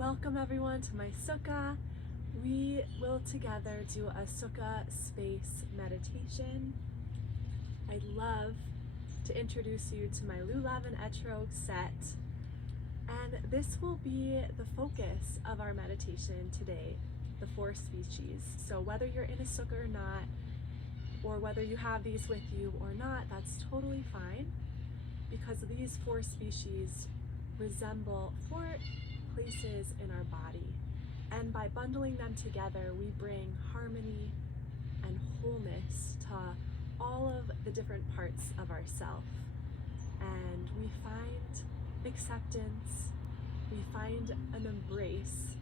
Welcome everyone to my Sukkah. We will together do a Sukkah space meditation. I'd love to introduce you to my Lulav and Etrog set, and this will be the focus of our meditation today, the four species. So whether you're in a Sukkah or not, or whether you have these with you or not, that's totally fine, because these four species resemble four places in our body, and by bundling them together we bring harmony and wholeness to all of the different parts of ourself, and we find acceptance, we find an embrace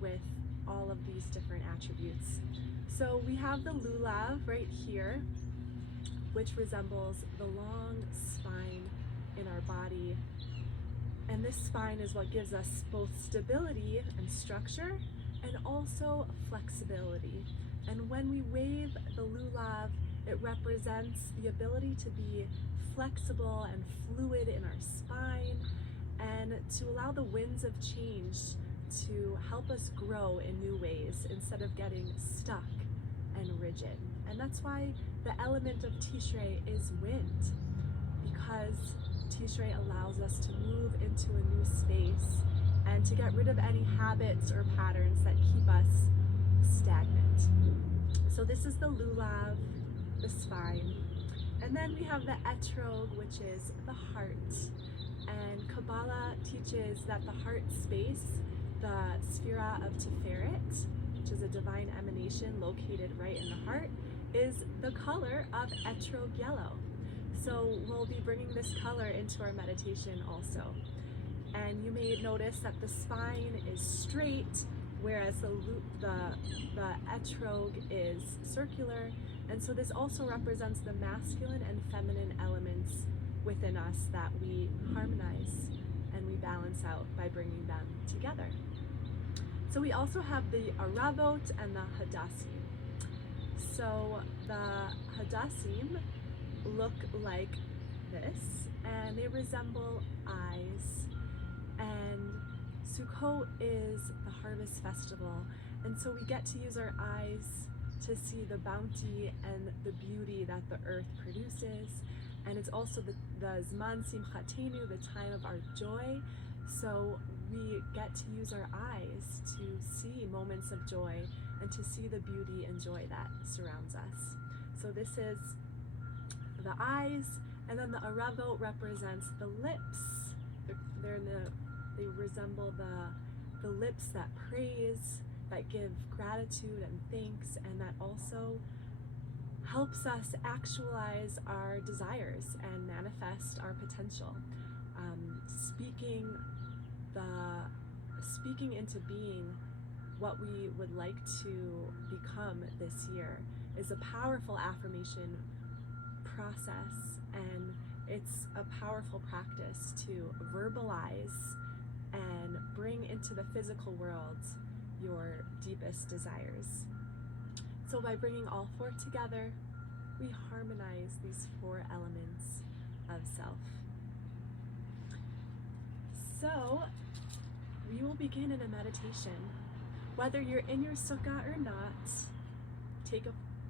with all of these different attributes. So we have the Lulav right here, which resembles the long spine in our body. And this spine is what gives us both stability and structure, and also flexibility. And when we wave the Lulav, it represents the ability to be flexible and fluid in our spine, and to allow the winds of change to help us grow in new ways instead of getting stuck and rigid. And that's why the element of Tishrei is wind, because Tishrei allows us to move into a new space and to get rid of any habits or patterns that keep us stagnant. So this is the Lulav, the spine. And then we have the Etrog, which is the heart. And Kabbalah teaches that the heart space, the Sphira of Tiferet, which is a divine emanation located right in the heart, is the color of Etrog yellow. So we'll be bringing this color into our meditation also. And you may notice that the spine is straight, whereas the etrog is circular. And so this also represents the masculine and feminine elements within us that we harmonize and we balance out by bringing them together. So we also have the Aravot and the Hadassim. So the Hadassim look like this, and they resemble eyes. And Sukkot is the harvest festival, and so we get to use our eyes to see the bounty and the beauty that the earth produces. And it's also the Zman Simchatenu, the time of our joy. So we get to use our eyes to see moments of joy and to see the beauty and joy that surrounds us. So this is the eyes, and then the Aravot represents the lips. They resemble the lips that praise, that give gratitude and thanks, and that also helps us actualize our desires and manifest our potential. Speaking into being what we would like to become this year is a powerful affirmation process, and it's a powerful practice to verbalize and bring into the physical world your deepest desires. So by bringing all four together, we harmonize these four elements of self. So we will begin in a meditation. Whether you're in your sukkah or not,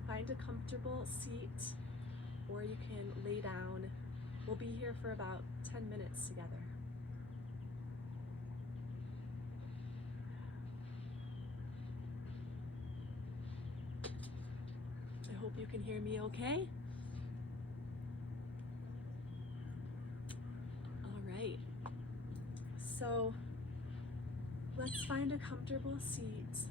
find a comfortable seat, or you can lay down. We'll be here for about 10 minutes together. I hope you can hear me okay. All right. So let's find a comfortable seat.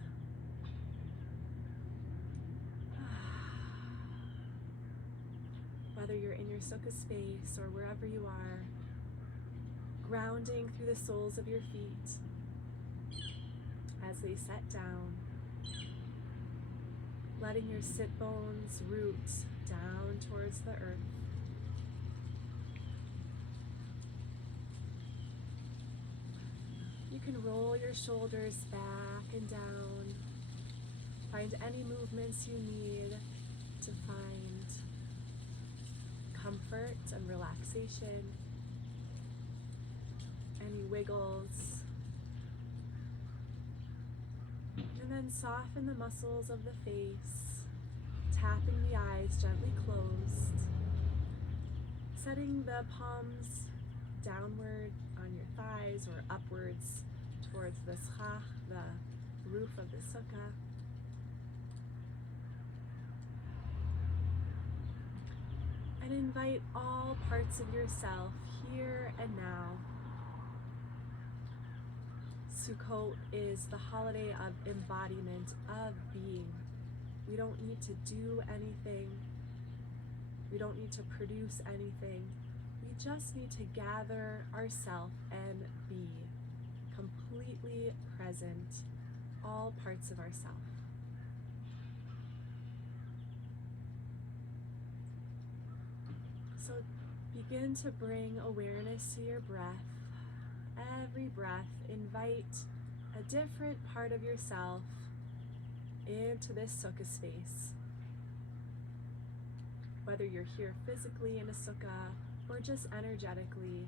Whether you're in your sukkah space or wherever you are, grounding through the soles of your feet as they set down, letting your sit bones root down towards the earth. You can roll your shoulders back and down. Find any movements you need to find comfort and relaxation. Any wiggles, then soften the muscles of the face, tapping the eyes gently closed, setting the palms downward on your thighs or upwards towards the schach, the roof of the sukkah. And invite all parts of yourself here and now. Sukkot is the holiday of embodiment, of being. We don't need to do anything. We don't need to produce anything. We just need to gather ourselves and be completely present, all parts of ourselves. So begin to bring awareness to your breath. Every breath, invite a different part of yourself into this sukkah space. Whether you're here physically in a sukkah or just energetically,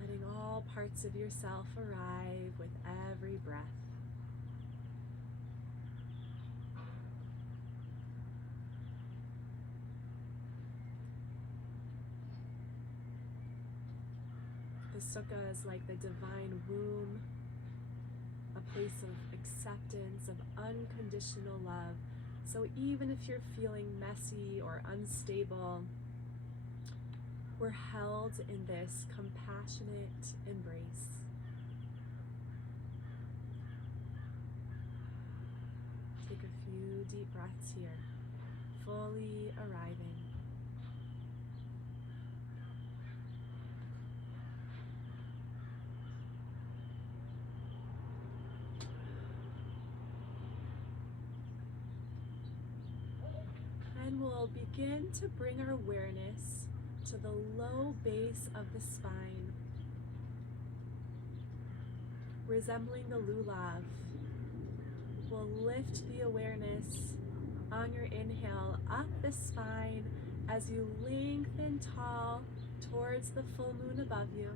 letting all parts of yourself arrive with every breath. The sukkah is like the divine womb, a place of acceptance, of unconditional love. So even if you're feeling messy or unstable, we're held in this compassionate embrace. Take a few deep breaths here, fully arriving. And we'll begin to bring our awareness to the low base of the spine, resembling the lulav. We'll lift the awareness on your inhale up the spine as you lengthen tall towards the full moon above you.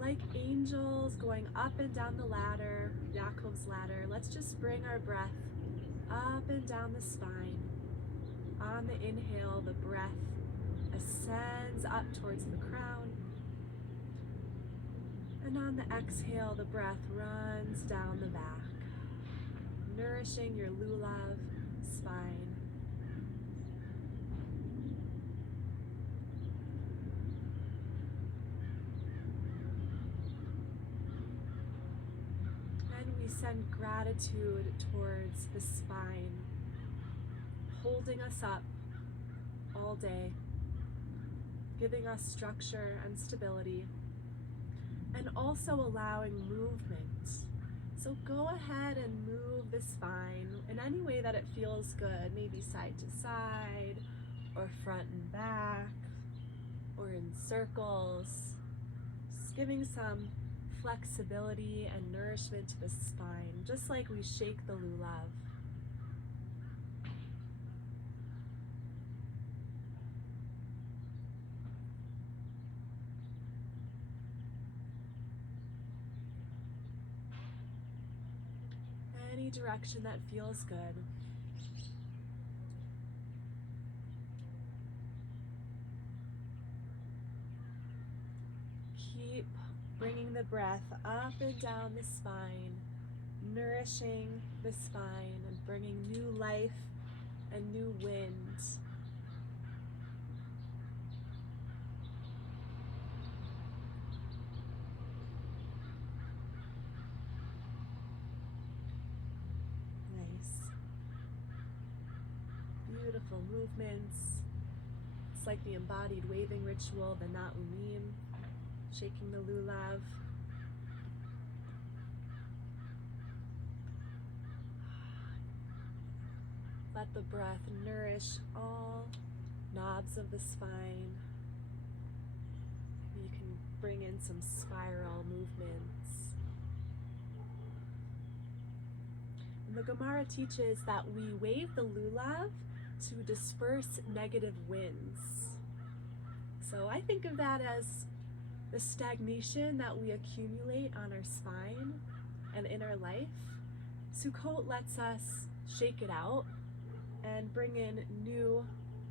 Like angels going up and down the ladder, Yaakov's ladder, let's just bring our breath up and down the spine. On the inhale, the breath ascends up towards the crown. And on the exhale, the breath runs down the back, nourishing your lulav spine. Send gratitude towards the spine, holding us up all day, giving us structure and stability, and also allowing movement. So go ahead and move the spine in any way that it feels good, maybe side to side, or front and back, or in circles, just giving some flexibility and nourishment to the spine, just like we shake the lulav. Any direction that feels good. Keep bringing the breath up and down the spine, nourishing the spine and bringing new life and new wind. Nice. Beautiful movements. It's like the embodied waving ritual, the Na'umim. Shaking the lulav. Let the breath nourish all knobs of the spine. You can bring in some spiral movements. And the Gemara teaches that we wave the lulav to disperse negative winds. So I think of that as the stagnation that we accumulate on our spine and in our life, Sukkot lets us shake it out and bring in new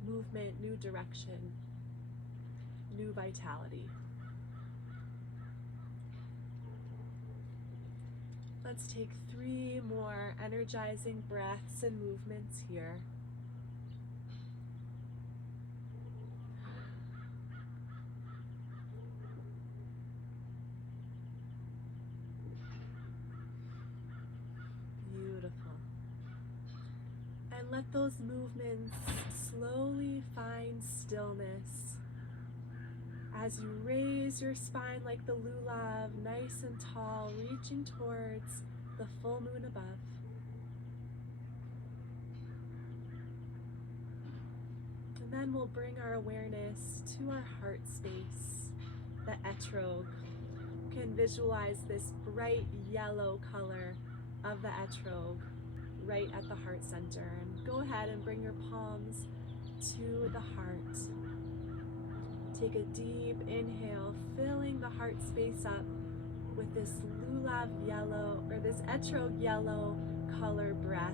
movement, new direction, new vitality. Let's take 3 more energizing breaths and movements here. Beautiful. And let those movements slowly find stillness as you raise your spine like the lulav, nice and tall, reaching towards the full moon above. And then we'll bring our awareness to our heart space, the etrog. You can visualize this bright yellow color of the etrog right at the heart center. And go ahead and bring your palms to the heart. Take a deep inhale, filling the heart space up with this lulav yellow, or this etrog yellow color breath.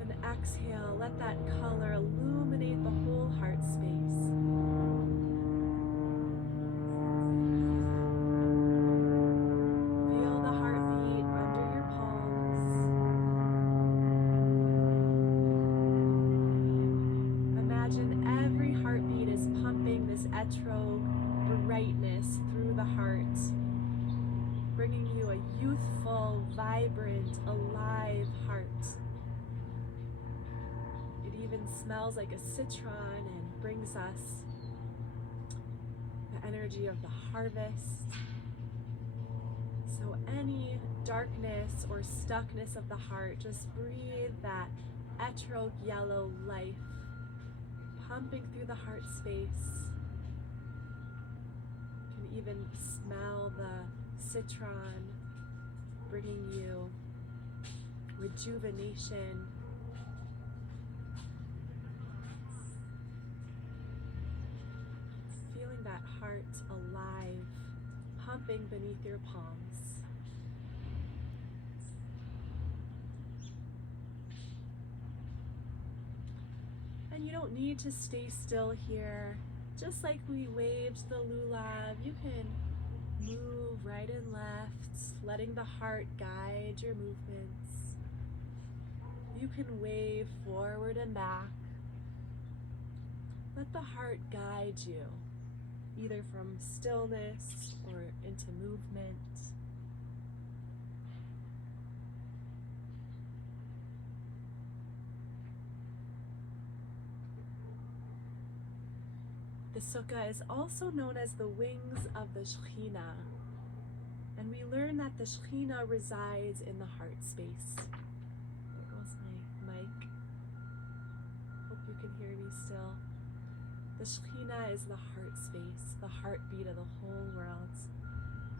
And exhale, let that color illuminate the whole heart space. Feel the heartbeat under your palms. Imagine every heartbeat is pumping this etrog brightness through the heart, bringing you a youthful, vibrant, alive heart. It even smells like a citron and brings us the energy of the harvest. So any darkness or stuckness of the heart, just breathe that etrog yellow life pumping through the heart space. You can even smell the citron bringing you rejuvenation. Feeling that heart alive, pumping beneath your palms. And you don't need to stay still here. Just like we waved the lulav, you can move right and left, letting the heart guide your movements. You can wave forward and back. Let the heart guide you, either from stillness or into movement. The Sukkah is also known as the wings of the Shekhinah, and we learn that the Shekhinah resides in the heart space. There goes my mic. Hope you can hear me still. The Shekhinah is the heart space, the heartbeat of the whole world.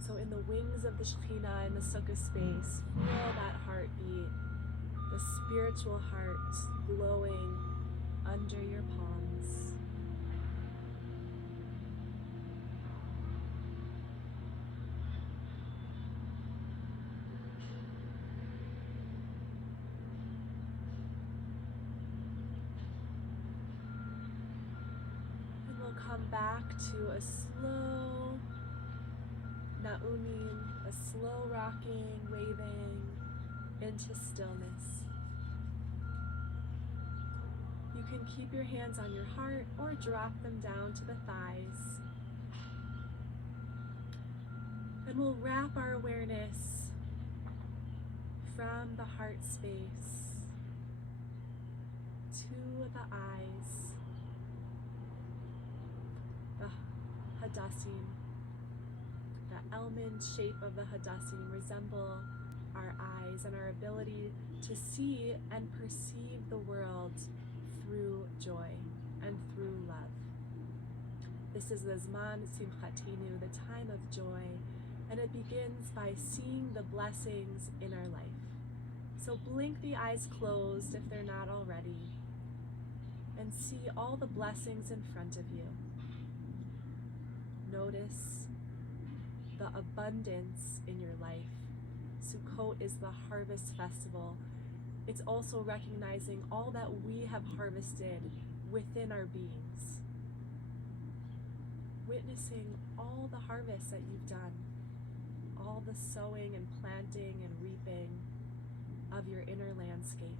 So in the wings of the Shekhinah, in the Sukkah space, feel that heartbeat, the spiritual heart glowing under your palms. Come back to a slow na'umin, a slow rocking, waving into stillness. You can keep your hands on your heart or drop them down to the thighs. And we'll wrap our awareness from the heart space to the eyes. The Hadassim, the almond shape of the Hadassim resemble our eyes and our ability to see and perceive the world through joy and through love. This is the Zman Simchatenu, the time of joy, and it begins by seeing the blessings in our life. So blink the eyes closed if they're not already, and see all the blessings in front of you. notice the abundance in your life. Sukkot is the harvest festival. It's also recognizing all that we have harvested within our beings. Witnessing all the harvest that you've done, all the sowing and planting and reaping of your inner landscape.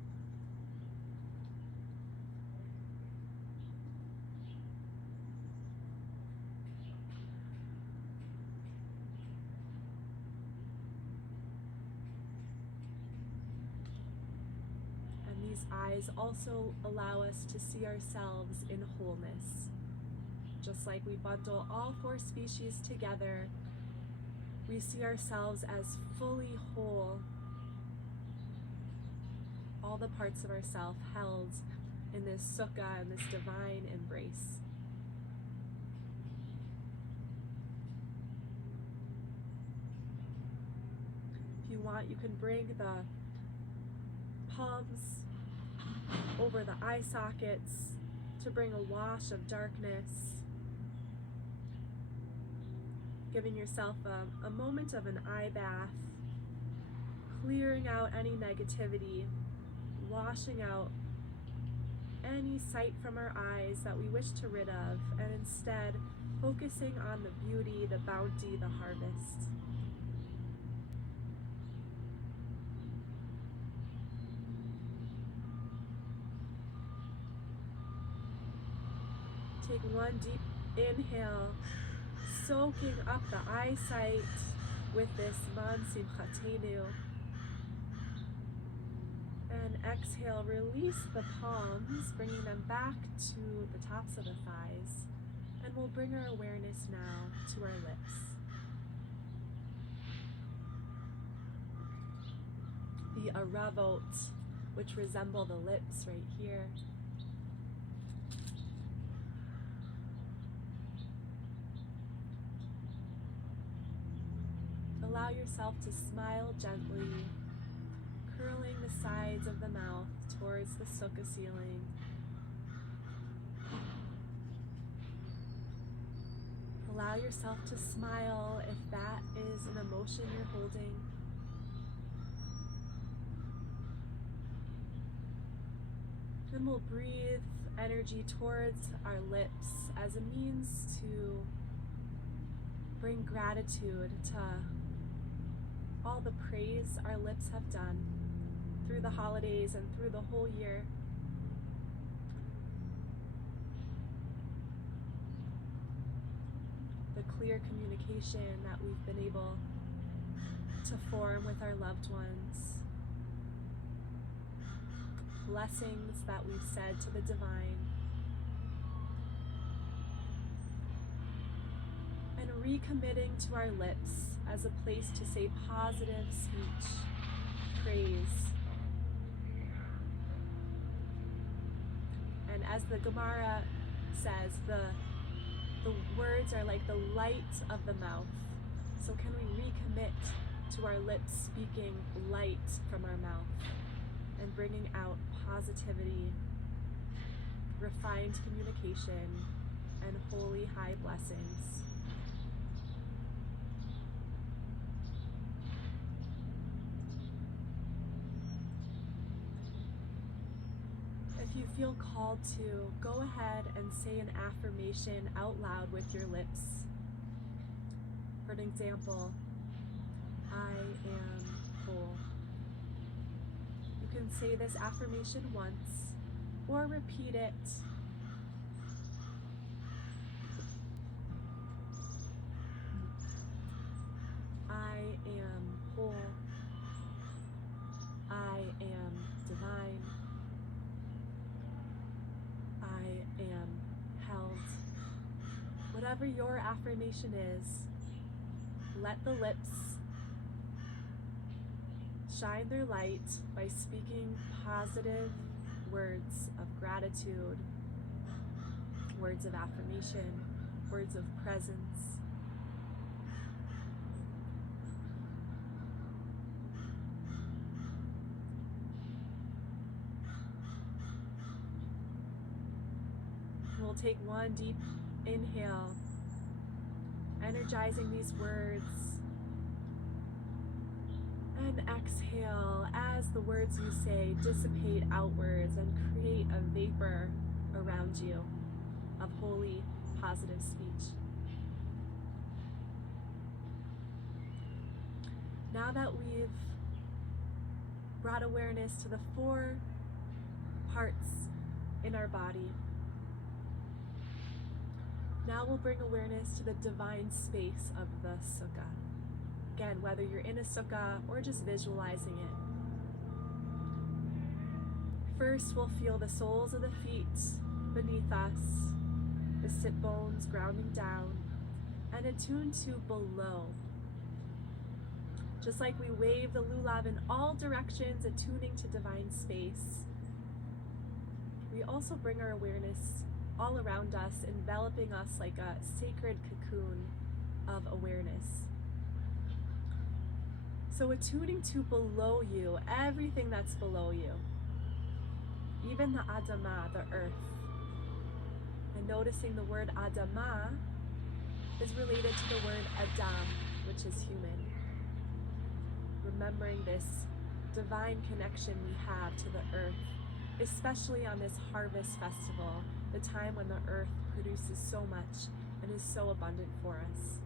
And these eyes also allow us to see ourselves in wholeness. Just like we bundle all four species together, we see ourselves as fully whole, all the parts of ourself held in this Sukkah and this divine embrace. If you want, you can bring the palms over the eye sockets to bring a wash of darkness, giving yourself a moment of an eye bath, clearing out any negativity, washing out any sight from our eyes that we wish to rid of, and instead focusing on the beauty, the bounty, the harvest. Take one deep inhale, soaking up the eyesight with this Man Simchatenu. And exhale, release the palms, bringing them back to the tops of the thighs. And we'll bring our awareness now to our lips. The aravot, which resemble the lips right here. Allow yourself to smile gently, curling the sides of the mouth towards the Sukkah ceiling. Allow yourself to smile if that is an emotion you're holding. Then we'll breathe energy towards our lips as a means to bring gratitude to all the praise our lips have done through the holidays and through the whole year. The clear communication that we've been able to form with our loved ones. Blessings that we've said to the divine. And recommitting to our lips as a place to say positive speech, praise. And as the Gemara says, the words are like the light of the mouth. So can we recommit to our lips speaking light from our mouth and bringing out positivity, refined communication, and holy high blessings. If you feel called to, go ahead and say an affirmation out loud with your lips. For an example, I am whole. You can say this affirmation once or repeat it. I am whole. I am divine. I am held. Whatever your affirmation is, let the lips shine their light by speaking positive words of gratitude, words of affirmation, words of presence. We'll take one deep inhale, energizing these words. And exhale as the words you say dissipate outwards and create a vapor around you of holy, positive speech. Now that we've brought awareness to the 4 parts in our body, now we'll bring awareness to the divine space of the sukkah. Again, whether you're in a sukkah or just visualizing it. First, we'll feel the soles of the feet beneath us, the sit bones grounding down, and attune to below. Just like we wave the lulav in all directions, attuning to divine space, we also bring our awareness all around us, enveloping us like a sacred cocoon of awareness. So attuning to below you, everything that's below you, even the Adamah, the earth. And noticing the word Adamah is related to the word Adam, which is human. Remembering this divine connection we have to the earth, especially on this harvest festival, the time when the earth produces so much and is so abundant for us.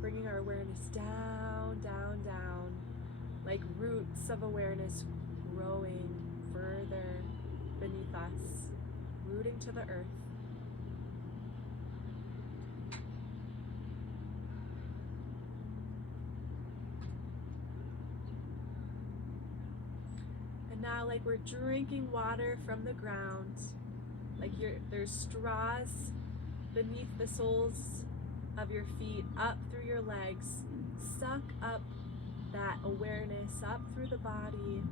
Bringing our awareness down, down, down, like roots of awareness growing further beneath us, rooting to the earth. And now, like we're drinking water from the ground, like there's straws beneath the soles of your feet, up through your legs. Suck up that awareness up through the body,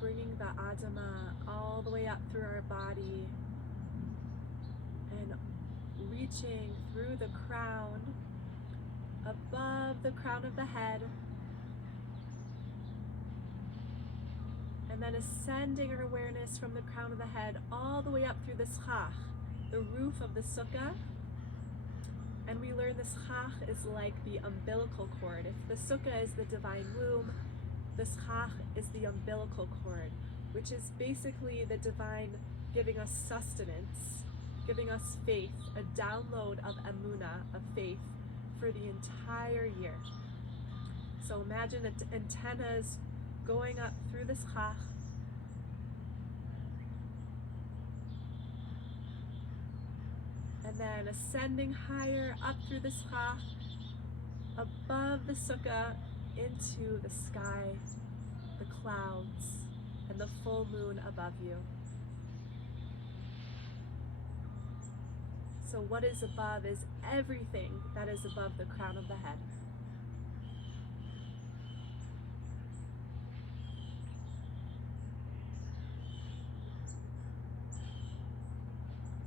bringing the Adamah all the way up through our body and reaching through the crown, above the crown of the head, and then ascending our awareness from the crown of the head all the way up through the schach, the roof of the sukkah. And we learn the schach is like the umbilical cord. If the sukkah is the divine womb, the schach is the umbilical cord, which is basically the divine giving us sustenance, giving us faith, a download of emunah, of faith, for the entire year. So imagine antennas going up through the schach, and then ascending higher up through the schach, above the sukkah, into the sky, the clouds, and the full moon above you. So what is above is everything that is above the crown of the head.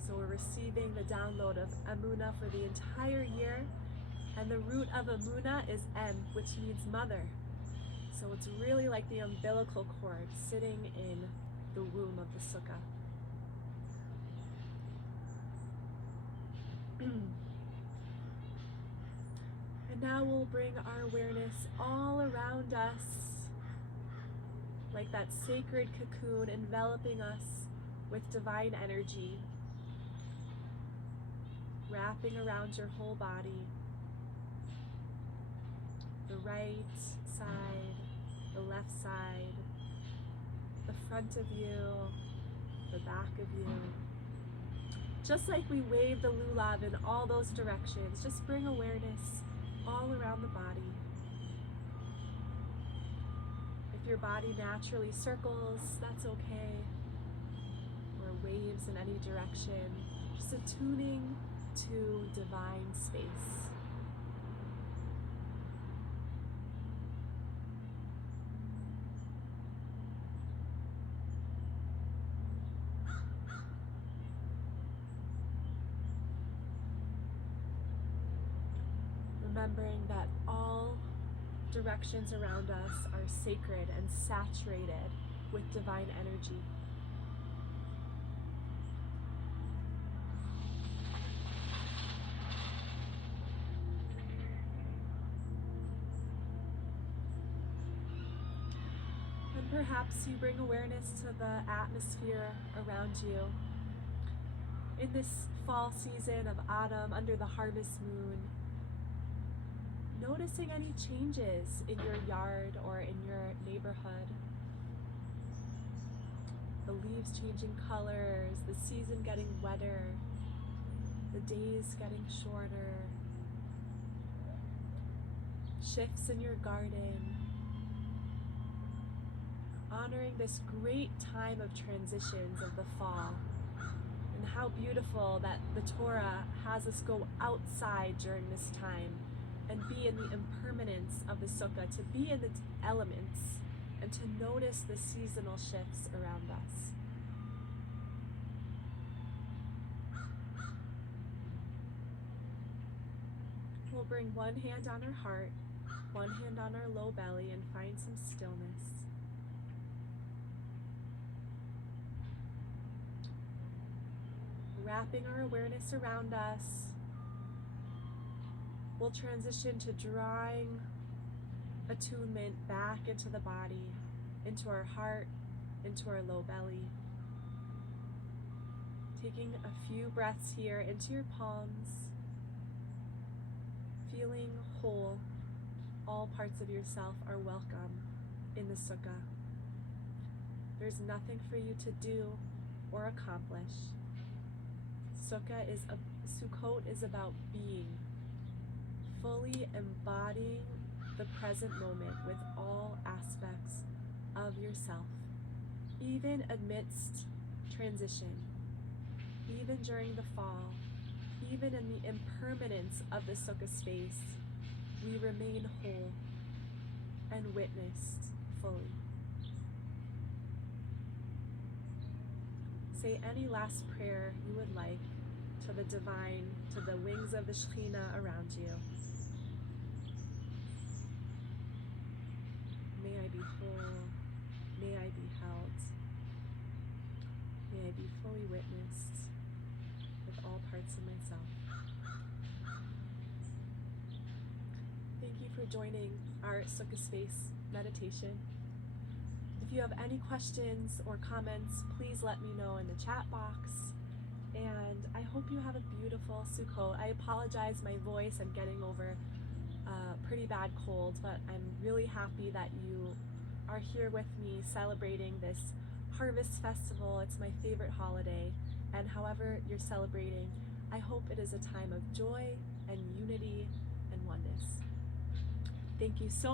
So we're receiving the download of emunah for the entire year, and the root of emunah is em, which means mother. So it's really like the umbilical cord sitting in the womb of the sukkah. And now we'll bring our awareness all around us, like that sacred cocoon enveloping us with divine energy, wrapping around your whole body, the right side, the left side, the front of you, the back of you. Just like we wave the lulav in all those directions, just bring awareness all around the body. If your body naturally circles, that's okay, or waves in any direction, just attuning to divine space. Remembering that all directions around us are sacred and saturated with divine energy. Perhaps you bring awareness to the atmosphere around you. In this fall season of autumn, under the harvest moon, noticing any changes in your yard or in your neighborhood. The leaves changing colors, the season getting wetter, the days getting shorter, shifts in your garden. Honoring this great time of transitions of the fall, and how beautiful that the Torah has us go outside during this time and be in the impermanence of the Sukkah, to be in the elements and to notice the seasonal shifts around us. We'll bring one hand on our heart, one hand on our low belly, and find some stillness. Wrapping our awareness around us, we'll transition to drawing attunement back into the body, into our heart, into our low belly. Taking a few breaths here into your palms, feeling whole. All parts of yourself are welcome in the Sukkah. There's nothing for you to do or accomplish. Sukkot is about being, fully embodying the present moment with all aspects of yourself, even amidst transition, even during the fall, even in the impermanence of the Sukkah space, we remain whole and witnessed fully. Say any last prayer you would like to the divine, to the wings of the Shekhinah around you. May I be whole, may I be held, may I be fully witnessed with all parts of myself. Thank you for joining our Sukkah Space meditation. If you have any questions or comments, please let me know in the chat box. And I hope you have a beautiful Sukkot. I apologize, my voice, I'm getting over a pretty bad cold, but I'm really happy that you are here with me celebrating this harvest festival. It's my favorite holiday, and however you're celebrating, I hope it is a time of joy and unity and oneness. Thank you so much.